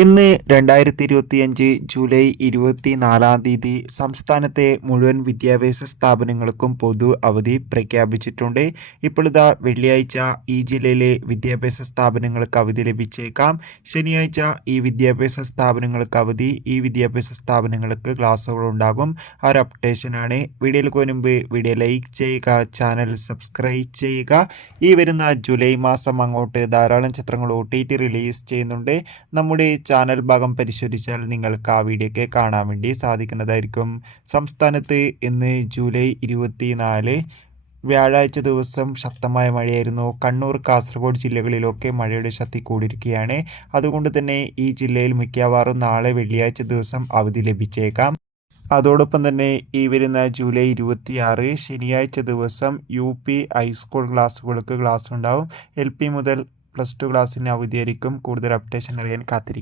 ഇന്ന് 2025 ജൂലൈ 24 സംസ്ഥാനത്തെ മുഴുവൻ വിദ്യാഭ്യാസ സ്ഥാപനങ്ങൾക്കും പൊതു അവധി പ്രഖ്യാപിച്ചിട്ടുണ്ട്. ഇപ്പോൾ ഇതാ വെള്ളിയാഴ്ച ഈ ജില്ലയിലെ വിദ്യാഭ്യാസ സ്ഥാപനങ്ങൾക്ക് അവധി ലഭിച്ചേക്കാം. ശനിയാഴ്ച ഈ വിദ്യാഭ്യാസ സ്ഥാപനങ്ങൾക്ക് അവധി, ഈ വിദ്യാഭ്യാസ സ്ഥാപനങ്ങൾക്ക് ക്ലാസ്സുകൾ ഉണ്ടാകും. ആ ഒരു അപ്ഡേഷനാണ്. വീഡിയോയിലേക്ക് മുൻപ് വീഡിയോ ലൈക്ക് ചെയ്യുക, ചാനൽ സബ്സ്ക്രൈബ് ചെയ്യുക. ഈ വരുന്ന ജൂലൈ മാസം അങ്ങോട്ട് ധാരാളം ചിത്രങ്ങൾ OTT റിലീസ് ചെയ്യുന്നുണ്ട്. നമ്മുടെ ചാനൽ ഭാഗം പരിശോധിച്ചാൽ നിങ്ങൾക്ക് ആ വീഡിയോയ്ക്ക് കാണാൻ വേണ്ടി സാധിക്കുന്നതായിരിക്കും. സംസ്ഥാനത്ത് ഇന്ന് ജൂലൈ 24 വ്യാഴാഴ്ച ദിവസം ശക്തമായ മഴയായിരുന്നു. കണ്ണൂർ, കാസർഗോഡ് ജില്ലകളിലൊക്കെ മഴയുടെ ശക്തി കൂടിയിരിക്കുകയാണ്. അതുകൊണ്ട് തന്നെ ഈ ജില്ലയിൽ മിക്കവാറും നാളെ വെള്ളിയാഴ്ച ദിവസം അവധി ലഭിച്ചേക്കാം. അതോടൊപ്പം തന്നെ ഈ വരുന്ന ജൂലൈ 26 ശനിയാഴ്ച ദിവസം UP ഹൈസ്കൂൾ ക്ലാസ്സുകൾക്ക് ക്ലാസ് ഉണ്ടാവും. LP മുതൽ +2 ക്ലാസ്സിന് അവധിയായിരിക്കും. കൂടുതൽ അപ്ഡേഷൻ അറിയാൻ കാത്തിരിക്കും.